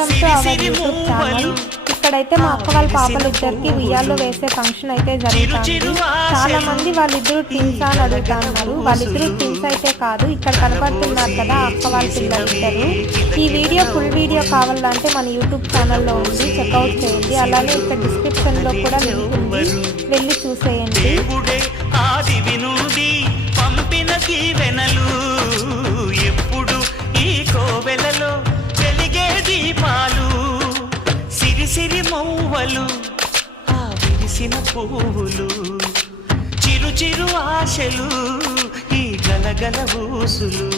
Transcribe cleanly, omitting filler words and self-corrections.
Welcome to our YouTube channel. ఇక్కడైతే మా అక్క వాళ్ళ పాపలు ఇద్దరికి ఉయ్యాల్లో వేసే ఫంక్షన్ అయితే జరుగుతుంది. చాలా మంది వాళ్ళిద్దరు టీమ్స్ అని అడుగుతున్నారు. వాళ్ళిద్దరు టీమ్స్ అయితే కాదు, ఇక్కడ కనపడుతున్నారు కదా అక్క వాళ్ళ పిల్లలు ఇద్దరు. ఈ వీడియో ఫుల్ వీడియో కావాలంటే మన యూట్యూబ్ ఛానల్లో ఉంది, చెక్అవుట్ చేయండి. అలానే ఇక్కడ డిస్క్రిప్షన్ లో కూడా లింక్ ఉంది, వెళ్ళి చూసేయండి. ఎప్పుడు ఈ కోవెలలో వెలిగే దీపాలు, సిరి మౌవలు, ఆ విరిసిన పువ్వులు, చిరు చిరు ఆశలు, ఈ గలగల ఊసులు.